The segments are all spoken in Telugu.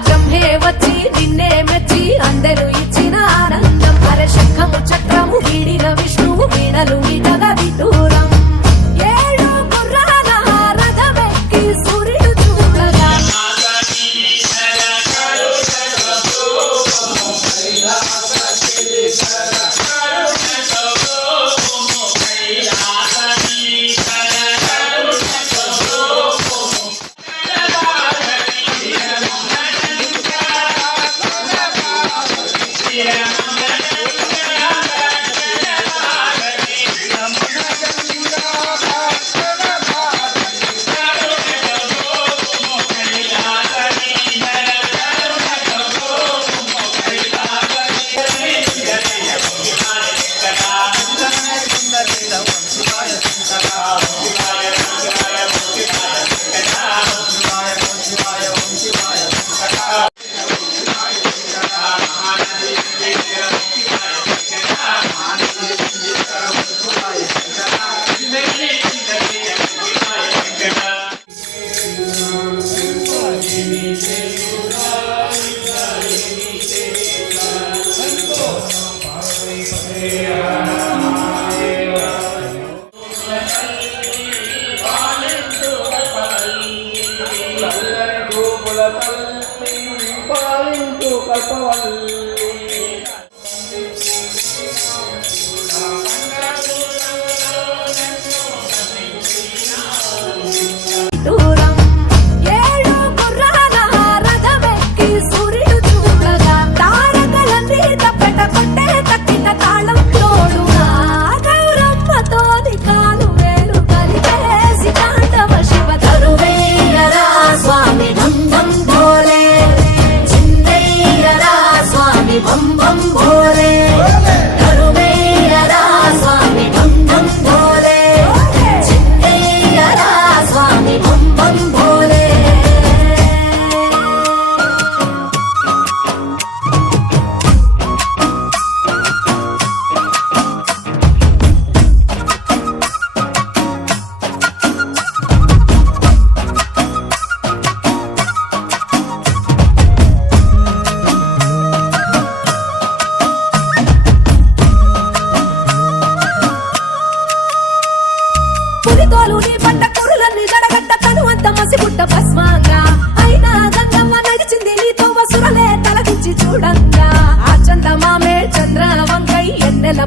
బ్రహ్మే వచ్చి నిన్నే మెచ్చి అందరూ ఇచ్చిన ఆనందం అరే శంఖము చక్రము వీడిన విష్ణువు వీణలు వీటగా విటూరం ఏడు గుర్రాల రథమెక్కి సూర్యుడు చూడగా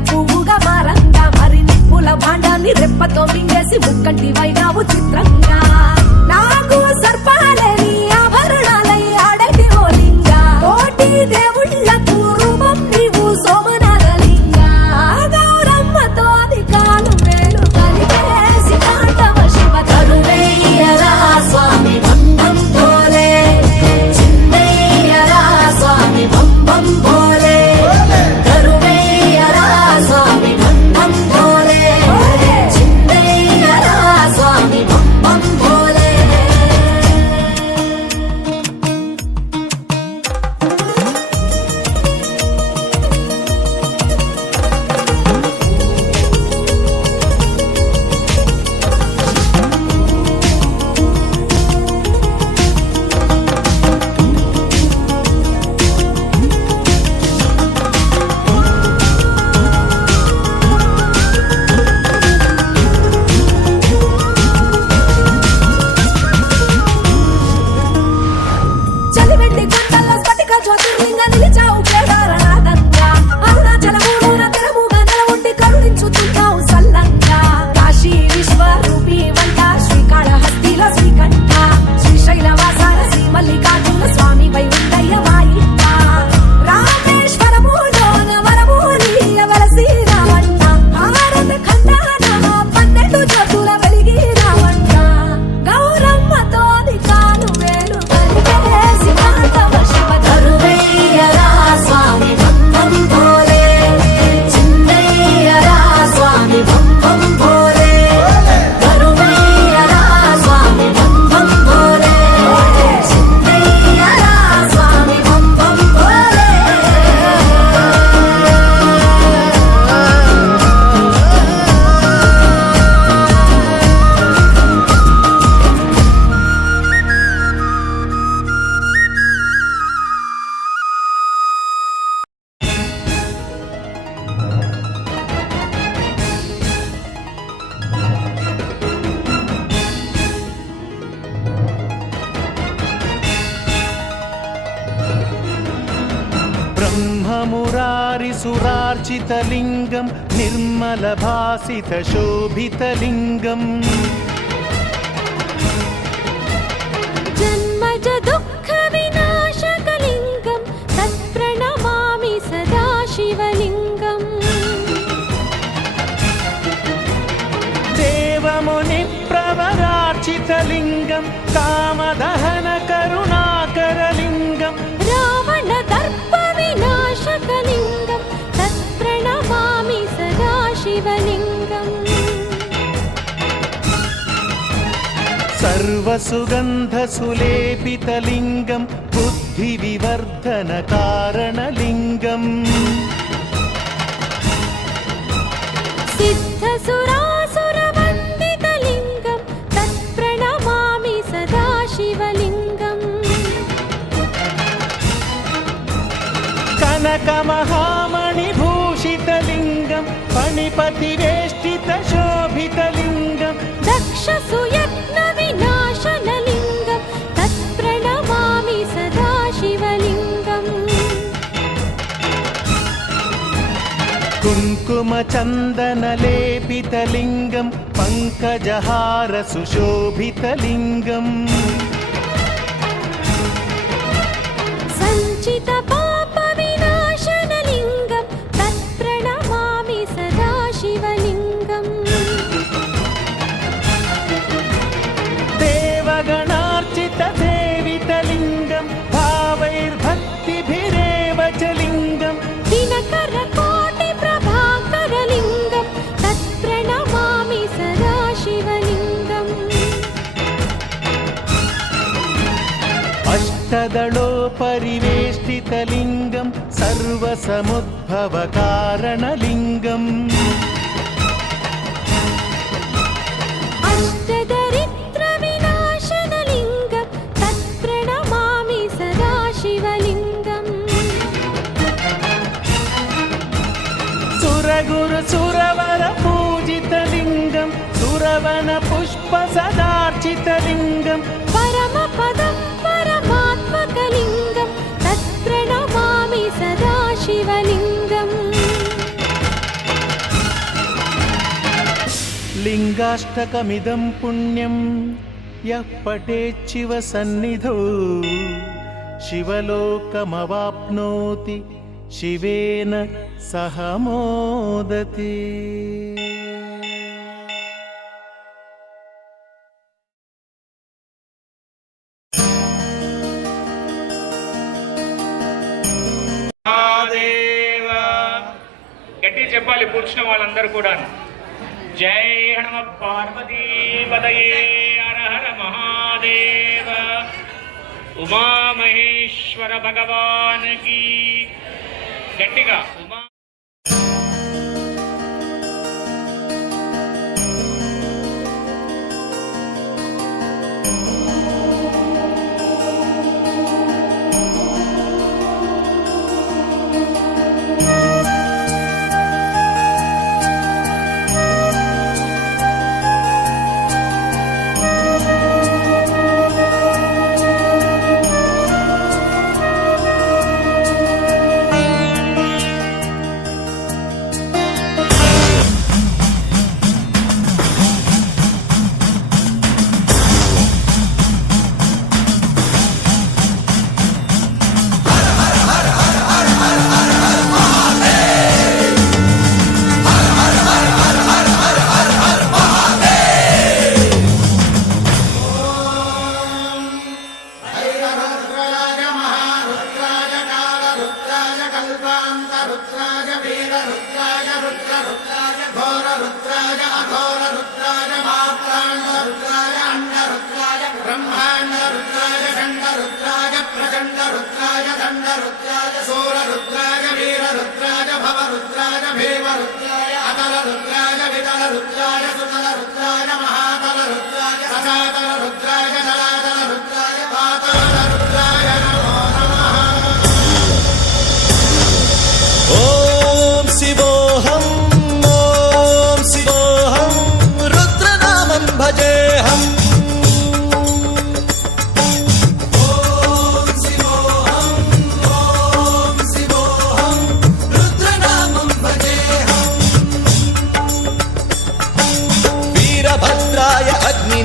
పువ్వుగా మారంగా మరి నిప్పుల భాండాన్ని రెప్పతో మింగేసి ముక్కంటి వైనావు చిత్రంగా నాకు సర్పాలని ఆభరణాలై ఆడటి ఓలింగా కోటి దేవుళ్ళకు రూపం నీవు సోమనాథలింగా గౌరమ్మతో అధికాలు మేలు కలిగేసి కాండవ శివ తరువయ్యరా స్వామి బంధం పోలే చిన్నయ్యరా స్వామి బంబం పోలే ब्रह्ममुरारिसुरार्चितलिङ्गं निर्मलभासितशोभितलिङ्गम् जन्मज दुःखविनाशकलिङ्गं तत्प्रणमामि सदा शिवलिङ्गम् देवमुनिप्रवरार्चितलिङ्गं कामदहनकरुणाकरलिङ्गं रावणदर्पविनाशकलिङ्गं तत्प्रणमामि सदा शिवलिङ्गम् सर्वसुगन्धसुलेपितलिङ्गं बुद्धिविवर्धनकारणलिङ्गम् सिद्धसुरासुरवन्दितलिङ्गं तत्प्रणमामि सदा शिवलिङ्गम् कनकमहामणिभूषितलिङ्गं फणिपतिवेष्टितशोभितलिङ्गं दक्षसुयत्नविनाशनलिङ्गं तत्प्रणमामि सदा शिवलिङ्गम् कुङ्कुमचन्दनलेपितलिङ्गं पङ्कजहारसुशोभितलिङ्गम् सञ्चितपापविनाशनलिङ्गं तत्प्रणमामि सदा शिवलिङ्गम् देवगणार्चितसेवितलिङ्गं भावैर्भक्तिभिरेव च लिङ्गं दिनकरकोटिप्रभाकरलिङ्गं तत्प्रणमामि सदा शिवलिङ्गम् अष्टदलोपरिवेष्टितलिङ्गं सर्वसमुद्भवकारणलिङ्गम् अष्टदरिद्रविनाशनलिङ्गं तत्प्रणमामि सदा शिवलिङ्गम् सुरगुरुसुरवरपूजितलिङ्गं सुरवनपुष्पसदार्चितलिङ्गं परमपदं परमात्मकलिङ्गं तत्प्रणमामि सदा शिवलिङ्गम् लिङ्गाष्टकमिदं पुण्यं यः पठेच्छिव सन्निधौ शिवलोकमवाप्नोति शिवेन सह मोदते। గట్టి చెప్పాలి కూర్చున్న వాళ్ళందరూ కూడా జై హనుమ పార్వతీ పదయే హర హర మహాదేవ ఉమామహేశ్వర భగవాన్ కీ గట్టిగా ఉమా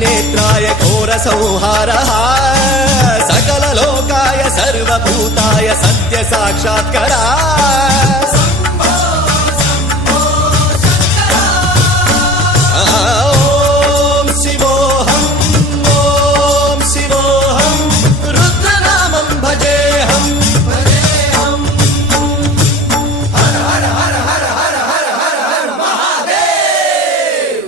त्रिनेत्राय घोरसंहारः सकललोकाय सर्वभूताय सत्यसाक्षात्करा ॐ शिवोऽहम् ॐ शिवोऽहम् रुद्रनामं भजेऽहम् हर हर हर हर हर हर हर हर महादेव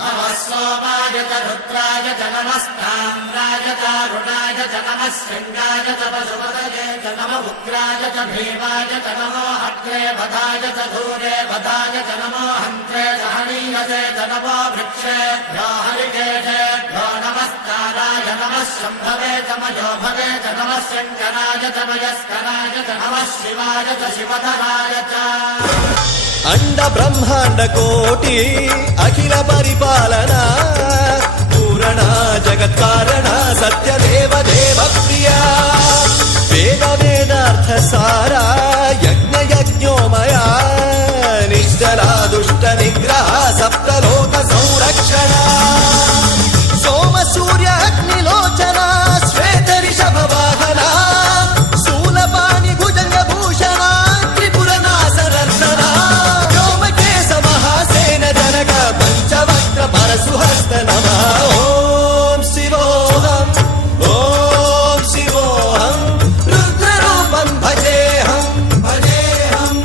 नमः सोमाय च रुद्राय च नमस्ताम्राय च अरुणाय च नमः शृङ्गाय च पशुपतये च नमः उग्राय च भीमाय च नमो अग्रे वधाय च धूरे वधाय च नमो हन्त्रे च हनीयसे च नमो वृक्षेभ्यो हरिकेशेभ्यो नमस्काराय नमः शम्भवे च मयोभवे च नमः शङ्कराय च मयस्कराय च नमः शिवाय च शिवधराय च अंड ब्रह्मांड कोटि अखिल परिपालना पूरणा जगत्कारणा सत्यदेव देव प्रिया वेद वेदार्थ सारा यज्ञ यज्ञोमया निश्चला दुष्ट निग्रह सप्तलोक संरक्षणा सोम सूर्य अग्निलोचना श्वेत ऋषभ वाहना शूलपाणि भुजंग भूषणा त्रिपुर नासनर्दना व्योमकेश महासेन जनक पंचवक्त्र परशुहस्त नमः ॐ शिवोऽहम् ॐ शिवोऽहम् रुद्ररूपं भजेऽहम् भजेऽहम्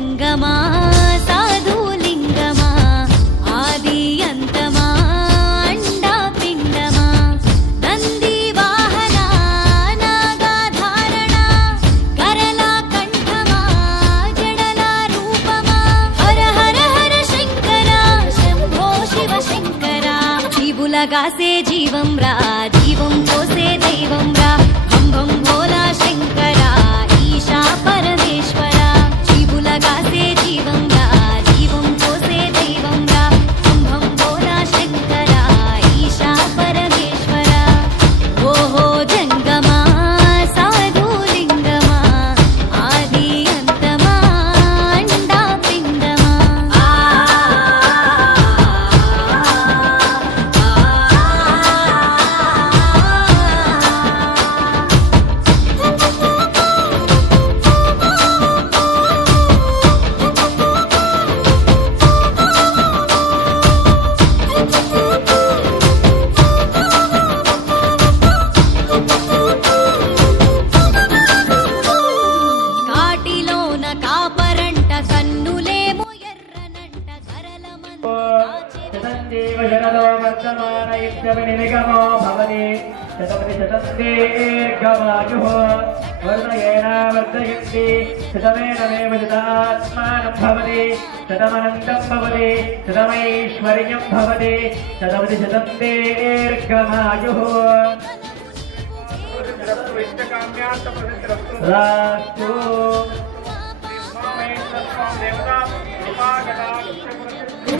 జంగమా సాధులింగమా ఆది అంతమా అండా పిండమా నంది వాహన నాగాధారణ కరళ కంఠమా జడల రూపమా హర హర హర శంకర శంభో శివ శంకర జీవులగాసే జీవం రా జీవం పోసే దైవం రా భం భం భోలా శంకర ఈశా పరమేశ్వర జీవులగాసే జీవం రా జీవం పోసే దైవం రా భం భం భోలా శంకర ఈశా పరమేశ్వర ఓహో జంగమా సాధులింగమా ఆది అంతమా అండా పిండమా కాటిలోన కాపరంట కన్నులేమో ఎర్రనంట కరలమంత శతందేవ శరదో వర్తమాన ఇత్యపి నిగమో భవతి శతమతి శతందేర్ఘమాయుః వర్ధయేన వర్ధయంతి శతమేనమేవ శతాత్మానం భవతి శతమనంతం భవతి శతమైశ్వర్యం భవతి శతమతి శతందేర్ఘమాయుః రాస్తు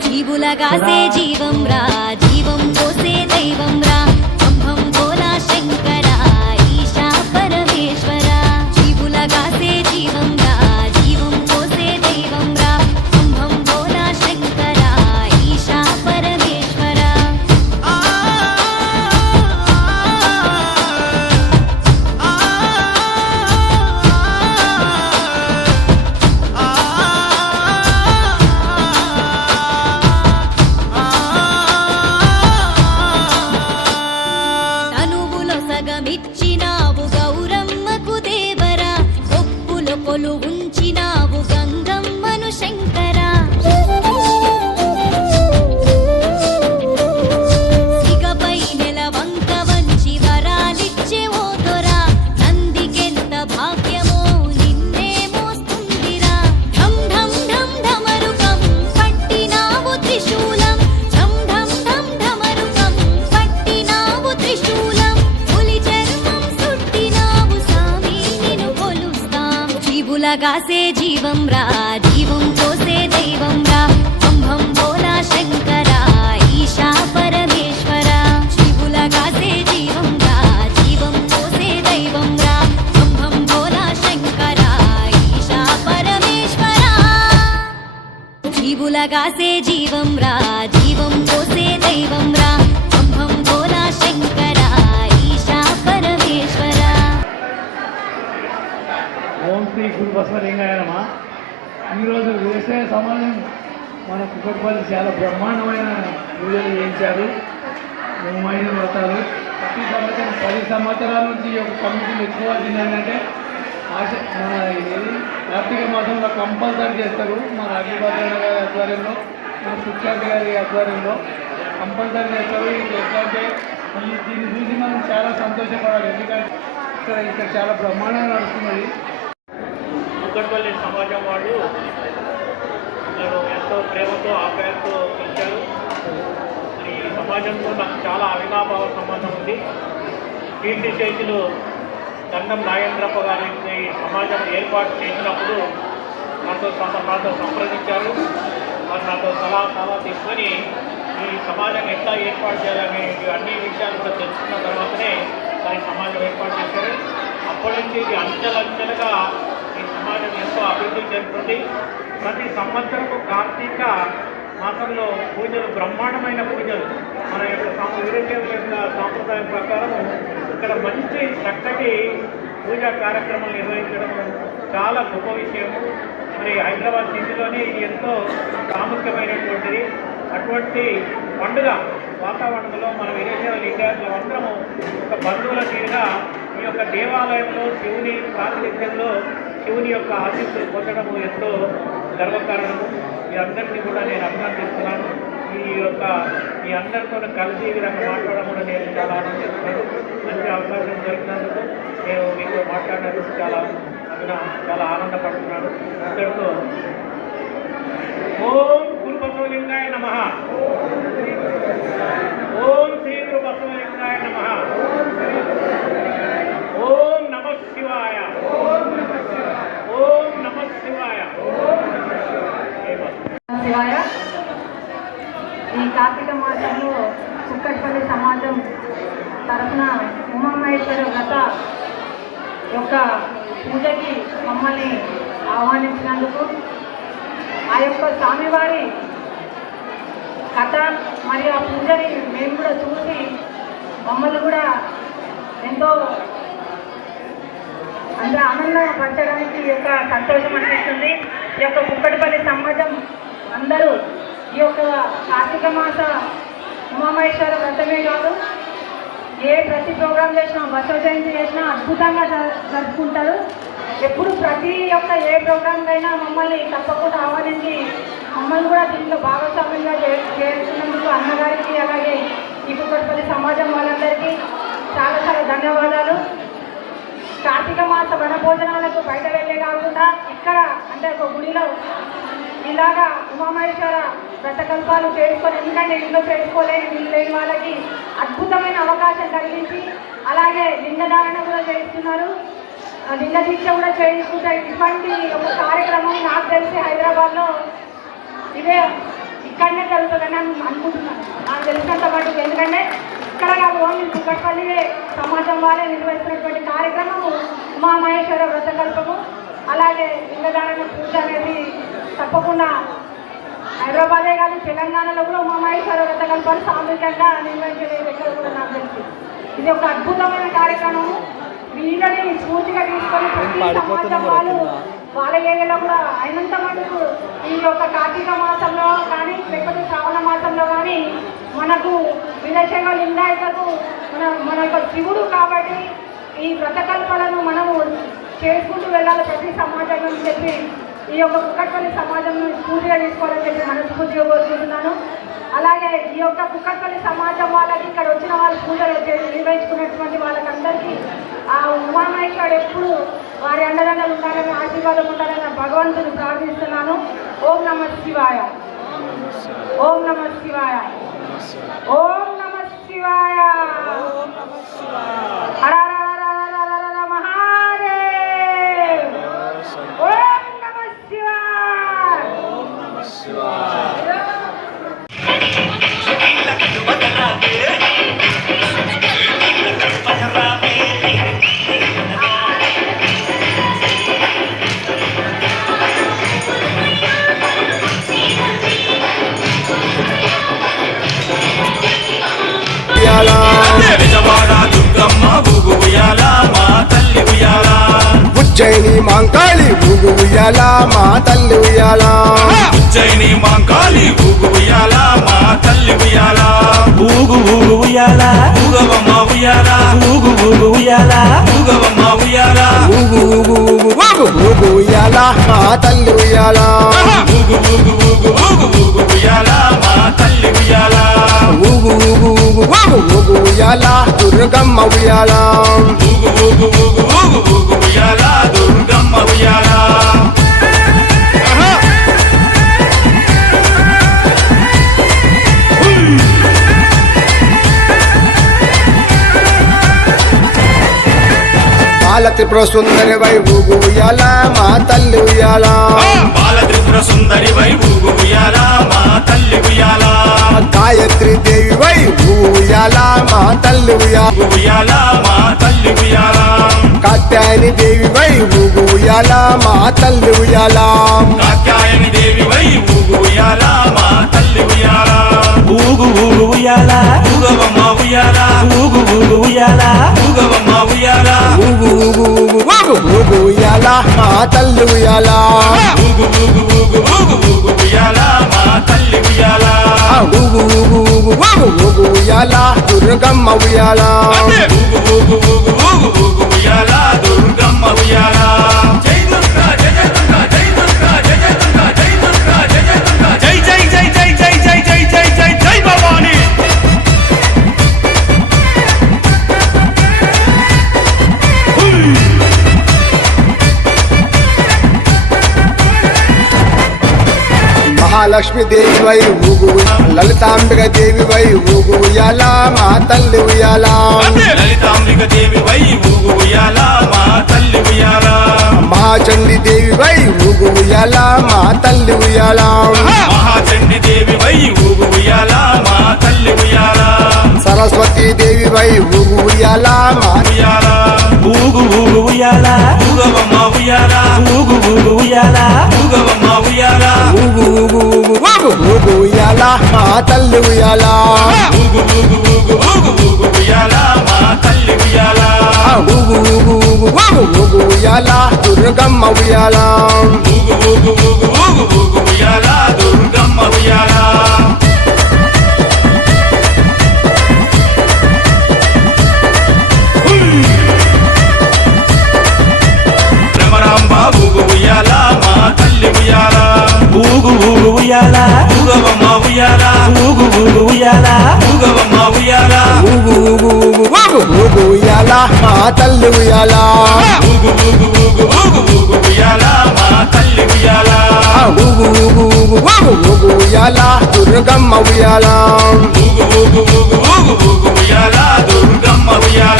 జీవులగాసే జీవం రా జీవం పోసే దైవం రా భం భం భోలా శంకర ఈశా పరమేశ్వర జీవులగాసే జీవం రా జీవం పోసే దైవం రా భం భం భోలా శంకర ఈశా పరమేశ్వర తనువులో సగమిచ్చినావు గౌరమ్మకు దేవరా ఒప్పులో కొలు ఉంచినావు గంగమ్మను శంకర సిగపై నెల వంక వంచి వరాలిచ్చే ఓ దొరా నందికెంత భాగ్యమో నిన్నే మోస్తుందిరా ఢం ఢం ఢం ఢమరుకం పట్టినావు త్రిశూలం ఢం ఢం ఢం ఢమరుకం పట్టినావు త్రిశూలం పులి చర్మం సుట్టినావు సామి నిన్ను కొలుస్తాం జీవులగాసే జీవం రా జీవం పోసే దైవం రా భం భం భోలా శంకర ఈశా పరమేశ్వర జీవులగాసే జీవం రా జీవం పోసే దైవం రా భం భం భోలా శంకర ఈశా పరమేశ్వర జీవులగాసే జీవం రా జీవం పోసే దైవం రా భం భం భోలా శంకర ఈశా పరమేశ్వర ఓం శ్రీ గురు బసవలింగాయ నమః. ఈరోజు వ్యవసాయ సమాజం మన కుక్కటిపల్లి చాలా బ్రహ్మాండమైన పూజలు చేయించారు. బహుమైన వ్రతాలు ప్రతి సంవత్సరం 10 సంవత్సరాల నుంచి ఈ యొక్క కమిటీలు ఎక్కువ ఏంటంటే మన ఇది కార్తీక మాసంలో కంపల్సరీ చేస్తారు. మన అగ్నిభద్రణ గారి ఆధ్వర్యంలో, మన సుఖ్యాతి గారి ఆధ్వర్యంలో కంపల్సరీ చేస్తారు. ఇది ఎట్లంటే దీన్ని చూసి మనం చాలా సంతోషపడాలి. ఎందుకంటే ఇక్కడ చాలా బ్రహ్మాండంగా నడుస్తున్నది. కుక్కట్పల్లి సమాజం వాళ్ళు నన్ను ఎంతో ప్రేమతో ఆప్యాయంతో పిలిచారు. మరి ఈ సమాజంతో నాకు చాలా అవినాభావ సంబంధం ఉంది. కీర్తి చేతులు దండం నాగేంద్రప్ప గారి ఈ సమాజం ఏర్పాటు చేసినప్పుడు నాతో సంప్రదించారు. వారు నాతో సలహా తీసుకొని ఈ సమాజం ఎట్లా ఏర్పాటు చేయాలని అన్ని విషయాలు కూడా తెలుసుకున్న తర్వాతనే మరి సమాజం ఏర్పాటు చేశారు. అప్పటి నుంచి ఇది అంచెలంచెలుగా ఈ సమాజం ఎంతో అభివృద్ధి చెందుతుంది. ప్రతి సంవత్సరము కార్తీక మాసంలో పూజలు, బ్రహ్మాండమైన పూజలు మన యొక్క వీరశైవ యొక్క సాంప్రదాయం ప్రకారం ఇక్కడ మంచి చక్కటి పూజా కార్యక్రమాలు నిర్వహించడం చాలా గొప్ప విషయము. మరి హైదరాబాద్ సిటీలోనే ఇది ఎంతో ప్రాముఖ్యమైనటువంటిది. అటువంటి పండుగ వాతావరణంలో మన వీరశైవ లింగాయతులు అందరము ఒక బంధువుల తీరుగా ఈ యొక్క దేవాలయంలో శివుని ప్రాతినిధ్యంలో శివుని యొక్క ఆశీస్సులు పొందడము ఎంతో గర్వకారణము. మీ అందరినీ కూడా నేను అభినందిస్తున్నాను. మీ అందరితో కలిసి ఈ విధంగా మాట్లాడడం కూడా నేను చాలా ఆనందిస్తున్నాను. మంచి అవకాశం దొరికినందుకు నేను మీతో మాట్లాడినందుకు చాలా ఆనందపడుతున్నాను. అందరితో ఓం గురు బసవలింగాయ నమః. ఓం శ్రీ గురు బసవలింగాయ నమః. ఓం నమః శివాయ. ఓం నమః శివాయ. శివాయ. ఈ కార్తీక మాసంలో కుక్కట్పల్లి సమాజం తరఫున ఉమామహేశ్వర వ్రత యొక్క పూజకి మమ్మల్ని ఆహ్వానించినందుకు, ఆ యొక్క స్వామివారి కథ మరియు ఆ పూజని మేము కూడా చూసి మమ్మల్ని కూడా ఎంతో ఆనందపరచడానికి ఈ యొక్క సంతోషం అనిపిస్తుంది. ఈ యొక్క కుక్కటిపల్లి సమాజం అందరూ ఈ యొక్క కార్తీక మాస ఉమామహేశ్వర వ్రతమే కాదు, ప్రతి ప్రోగ్రాం చేసినా, బసవ జయంతి చేసినా అద్భుతంగా జరుపుకుంటారు. ఎప్పుడు ప్రతి ఒక్క ప్రోగ్రాంకైనా మమ్మల్ని తప్పకుండా ఆహ్వానించి మమ్మల్ని కూడా దీంట్లో భాగస్వామ్యంగా చేస్తున్నందుకు అన్నగారికి, అలాగే ఈ కుక్కట్పల్లి సమాజం వాళ్ళందరికీ చాలా చాలా ధన్యవాదాలు. కార్తీక మాస వనభోజనాలకు బయట వెళ్ళే కాకుండా ఇక్కడ అంటే ఒక గుడిలో ఇలాగా ఉమామహేశ్వర వ్రతకల్పాలు చేసుకొని, ఎందుకంటే ఇంట్లో చేసుకోలేని వీళ్ళు లేని వాళ్ళకి అద్భుతమైన అవకాశం కలిగించి, అలాగే లింగధారణ కూడా చేస్తున్నారు, లింగ దీక్ష కూడా చేయించుకుంటారు. ఇటువంటి ఒక కార్యక్రమం నాకు తెలిసి హైదరాబాద్లో ఇదే ఇక్కడనే జరుగుతుందని అనుకుంటున్నాను, నాకు తెలిసినంత మటుకు. ఎందుకంటే ఇక్కడ కాదు, ఓన్లీ కుక్కట్పల్లి సమాజం వాళ్ళే నిర్వహిస్తున్నటువంటి కార్యక్రమము ఉమామహేశ్వర వ్రతకల్పము, అలాగే లింగధారణ పూజ అనేది తప్పకుండా హైదరాబాదే కాదు తెలంగాణలో కూడా ఉమామహేశ్వర వ్రతకల్పాలు సామూహికంగా నిర్వహించలేదు ఎక్కడ కూడా నాకు తెలిసి. ఇది ఒక అద్భుతమైన కార్యక్రమము. వీళ్ళని స్ఫూర్తిగా తీసుకొని ప్రతి సమాజం వాళ్ళు వాళ్ళ ఏరియాలో కూడా అయినంత మటుకు ఈ యొక్క కార్తీక మాసంలో కానీ లేకపోతే శ్రావణ మాసంలో కానీ మనకు వీరశైవ లింగాయతకు మన యొక్క శివుడు కాబట్టి ఈ వ్రతకల్పాలను మనము చేసుకుంటూ వెళ్ళాలి ప్రతి సమాజం అని చెప్పి ఈ యొక్క కుక్కట్పల్లి సమాజం పూజగా తీసుకోవాలని చెప్పి మనస్ఫూర్తిగా కోరుకుంటున్నాను. అలాగే ఈ యొక్క కుక్కట్పల్లి సమాజం వాళ్ళకి ఇక్కడ వచ్చిన వాళ్ళు పూజలు నిర్వహించుకున్నటువంటి వాళ్ళకందరికీ ఆ ఉమామహేశ్వరుడు ఎప్పుడు వారి అండదండలు ఉండాలని, ఆశీర్వాదం ఉండాలని భగవంతుని ప్రార్థిస్తున్నాను. ఓం నమః శివాయ. ఓం నమః శివాయ. ఓం నమః శివాయ. హర హర హర హర హర మహాదేవ్. ఓం నమః శివాయ. ఓం నమః శివాయ. ఉజ్జయిని మాంకాళి ఊగు ఉయ్యాల మా తల్లి ఉయ్యాల. ఉజ్జయిని మాంకాళి ఊగు ఉయ్యాల మా తల్లి ఉయ్యాల. ఊగు ఊగు ఉయ్యాల ఊగవమ్మ ఉయ్యాల. ఊగు ఊగు ఉయ్యాల ఊగవమ్మ ఉయ్యాల. ఊగు ఊగు ఊగు ఊగు ఊగు ఉయ్యాల మా తల్లి ఉయ్యాల. ఊగు ఊగు ఊగు ఊగు ఊగు ఉయ్యాల మా తల్లి ఉయ్యాల. ఊగు ఊగు ఊగు ఊగు ఊగు ఉయ్యాల దుర్గమ్మ ఉయ్యాల. ఊగు ఊగు ఊగు ఊగు ఊగు ఉయ్యాల దుర్గమ్మ ఉయ్యాల. బాల త్రిపుర సుందరి వై ఊగు ఉయ్యాల మా తల్లి ఉయ్యాల. బాల త్రిపుర సుందరి వై ఊగు ఉయ్యాల మా తల్లి ఉయ్యాల. గాయత్రి దేవి వై ఊగు ఉయ్యాల మా తల్లి ఉయ్యాల. ఉయ్యాల మా తల్లి ఉయ్యాల. కాత్యాయని దేవి వై ఊగు ఉయ్యాల మా తల్లి ఉయ్యాల. కాత్యాయని దేవి వై ఊగు ఉయ్యాల మా తల్లి ఉయ్యాల. ఊగు ఊగు ఉయ్యాల ఊగవమ్మ ఉయ్యాల. ఊగు ఊగు ఉయ్యాల ఊగవమ్మ ఉయ్యాల. ఊగు ఊగు ఊగు ఊగు ఊగు ఉయ్యాల మా తల్లి ఉయ్యాల. ఊగు ఊగు ఊగు ఊగు ఊగు ఉయ్యాల మా తల్లి ఉయ్యాల. ఊగు ఊగు ఊగు ఊగు ఊగు ఉయ్యాల దుర్గమ్మ ఉయ్యాల. ఊగు ఊగు ఊగు ఊగు ఊగు ఉయ్యాల దుర్గమ్మ ఉయ్యాల. జై దుర్గా జయ దుర్గా జై దుర్గా జయ దుర్గా జై మహాలక్ష్మి దేవి వై ఊగు లలితాంబిక దేవి వై ఊగు ఉయ్యాల మా తల్లి ఉయ్యాల లలితాంబిక దేవి వై ఊగు ఉయ్యాల మా తల్లి ఉయ్యాల మహాచండి దేవి వై ఊగు ఉయ్యాల మా తల్లి ఉయ్యాల మహాచండి దేవి వై ఊగు ఉయ్యాల మా తల్లి ఉయ్యాల సరస్వతి దేవి వై ఊగు ఉయ్యాల మా ఉయ్యాల ఊగు ఊగు ఉయ్యాల ఊగవమ్మ ఉయ్యాల ఊగు ఊగు ఉయ్యాల ఊగవమ్మ ఉయ్యాల ఊగు ఊగు ఊగు ఊగు ఊగు ఉయ్యాల మా తల్లి ఉయ్యాల ఊగు ఊగు ఊగు ఊగు ఊగు ఉయ్యాల మా తల్లి ఉయ్యాల ఊగు ఊగు ఊగు ఊగు ఊగు ఉయ్యాల దుర్గమ్మ ఉయ్యాల ఊగు ఊగు ఊగు ఊగు ఊగు ఉయ్యాల దుర్గమ్మ ఉయ్యాల భ్రమరాంబ ఊగు ఉయ్యాల మా తల్లి ఉయ్యాల ఊగు ఊగు ఉయ్యాల ఊగవమ్మ ఉయ్యాల ఊగు ఊగు ఉయ్యాల ఊగవమ్మ ఉయ్యాల ఊగు ఊగు ఊగు ఊగు ఊగు ఉయ్యాల మా తల్లి ఉయ్యాల ఊగు ఊగు ఊగు ఊగు ఊగు ఉయ్యాల మా తల్లి ఉయ్యాల ఊగు ఊగు ఊగు ఊగు ఊగు ఉయ్యాల దుర్గమ్మ ఉయ్యాల ఊగు ఊగు ఊగు ఊగు ఊగు ఉయ్యాల దుర్గమ్మ ఉయ్యాల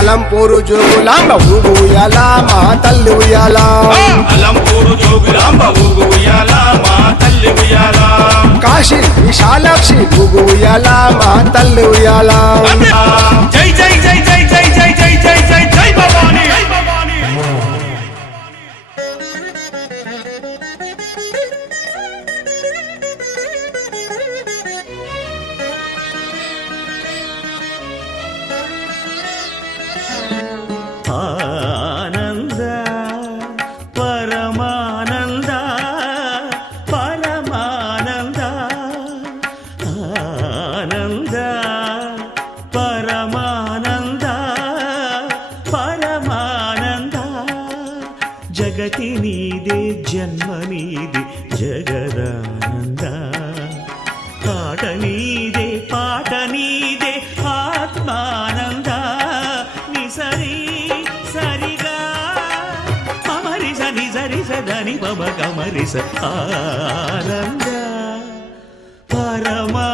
అలంపూరు జోగులాంబ ఊగు ఉయ్యాల మా తల్లి ఉయ్యాల అలంపూరు జోగులాంబ ఊగు ఉయ్యాల మా తల్లి ఉయ్యాల కాశీ విశాలాక్షి ఊగు ఉయ్యాల మా తల్లి ఉయ్యాల జై జై జై జై జై జై జై జై జై జై భవాని జై భవాని ఆనంద పరమానంద పరమానంద ఆనంద పరమానంద పరమానంద జగతి నీదే జన్మ నీది జగదానంద ఆట నీదే పాట నీదే ఆత్మానంద నిసరి సరిగా అమరిస నిజరిస ధని మమ కమరిస ఆనంద పరమా